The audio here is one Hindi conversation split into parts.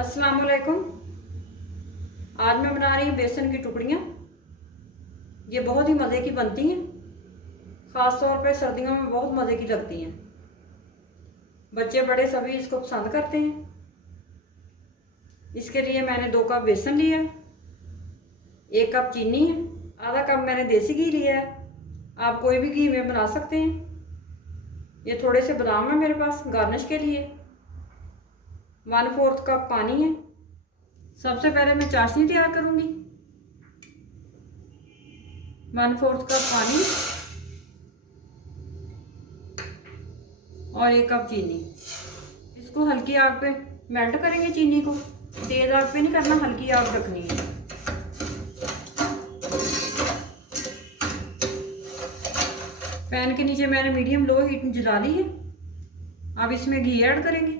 अस्सलाम वालेकुम। आज मैं बना रही हूँ बेसन की टुकड़ियाँ। ये बहुत ही मज़े की बनती हैं, ख़ास तौर पे सर्दियों में बहुत मज़े की लगती हैं। बच्चे बड़े सभी इसको पसंद करते हैं। इसके लिए मैंने 2 कप बेसन लिया है, 1 कप चीनी है, आधा कप मैंने देसी घी लिया है। आप कोई भी घी में बना सकते हैं। ये थोड़े से बादाम है मेरे पास गार्निश के लिए। 1/4 कप पानी है। सबसे पहले मैं चाशनी तैयार करूंगी। 1/4 कप पानी और 1 कप चीनी। इसको हल्की आग पे मेल्ट करेंगे। चीनी को तेज आग पे नहीं करना, हल्की आग रखनी है। पैन के नीचे मैंने मीडियम लो हीट जला ली है। अब इसमें घी ऐड करेंगे।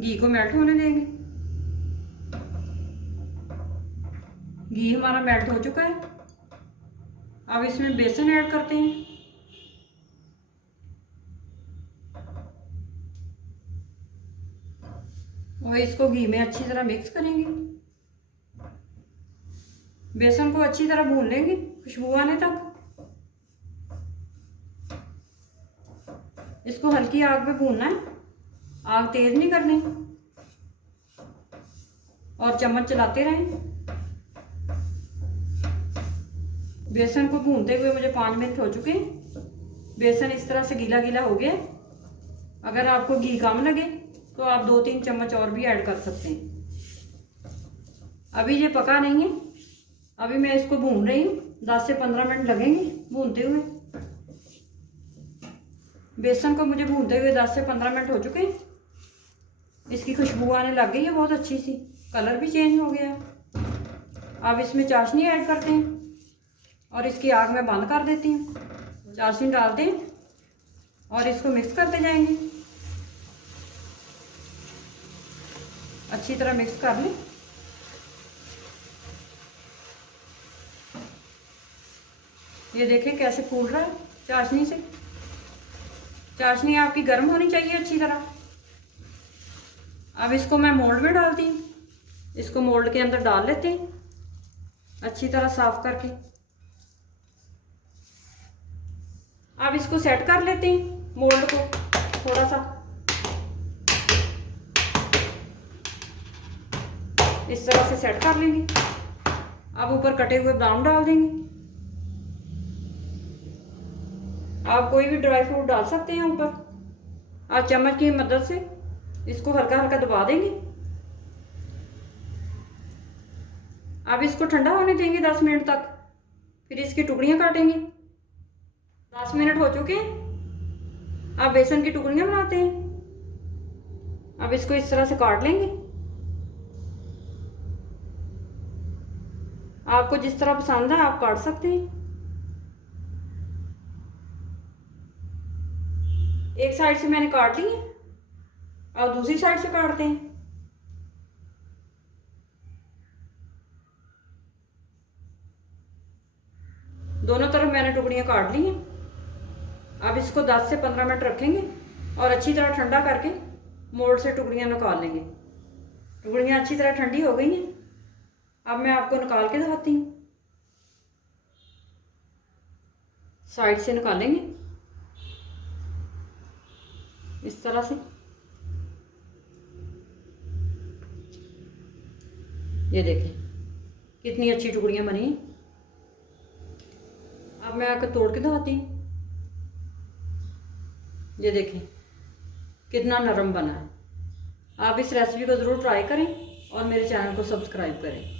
घी को मेल्ट होने देंगे। घी हमारा मेल्ट हो चुका है। अब इसमें बेसन ऐड करते हैं। और इसको घी में अच्छी तरह मिक्स करेंगे। बेसन को अच्छी तरह भून लेंगे खुशबू आने तक। इसको हल्की आग पे भूनना है, आग तेज नहीं करनी। और चम्मच चलाते रहें। बेसन को भूनते हुए मुझे 5 मिनट हो चुके हैं। बेसन इस तरह से गीला गीला हो गया। अगर आपको घी कम लगे तो आप 2-3 चम्मच और भी ऐड कर सकते हैं। अभी ये पका नहीं है, अभी मैं इसको भून रही हूँ। 10 से 15 मिनट लगेंगे भूनते हुए। बेसन को मुझे भूनते हुए 10 से 15 मिनट हो चुके हैं। इसकी खुशबू आने लग गई है बहुत अच्छी सी, कलर भी चेंज हो गया। अब इसमें चाशनी ऐड करते हैं और इसकी आग में बंद कर देती हूँ। चाशनी डालते हैं और इसको मिक्स करते जाएंगे। अच्छी तरह मिक्स कर लें। ये देखें कैसे फूल रहा है चाशनी से। चाशनी आपकी गर्म होनी चाहिए अच्छी तरह। अब इसको मैं मोल्ड में डालती हूँ। इसको मोल्ड के अंदर डाल लेते हैं अच्छी तरह साफ करके। अब इसको सेट कर लेते हैं मोल्ड को थोड़ा सा। इस तरह से सेट कर लेंगे। अब ऊपर कटे हुए बादाम डाल देंगे। आप कोई भी ड्राई फ्रूट डाल सकते हैं ऊपर। आप चम्मच की मदद से इसको हल्का हल्का दबा देंगे। अब इसको ठंडा होने देंगे 10 मिनट तक। फिर इसकी टुकड़ियां काटेंगे। 10 मिनट हो चुके हैं। अब बेसन की टुकड़ियां बनाते हैं। अब इसको इस तरह से काट लेंगे। आपको जिस तरह पसंद है आप काट सकते हैं। एक साइड से मैंने काट ली है, अब दूसरी साइड से काटते हैं। दोनों तरफ मैंने टुकड़ियां काट ली हैं। अब इसको 10 से 15 मिनट रखेंगे और अच्छी तरह ठंडा करके मोल्ड से टुकड़ियां निकाल लेंगे। टुकड़ियां अच्छी तरह ठंडी हो गई हैं। अब मैं आपको निकाल के दिखाती हूँ। साइड से निकालेंगे इस तरह से। ये देखें कितनी अच्छी टुकड़ियां बनी हैं। अब मैं आकर तोड़ के दिखाती हूँ। ये देखें कितना नरम बना है। आप इस रेसिपी को ज़रूर ट्राई करें और मेरे चैनल को सब्सक्राइब करें।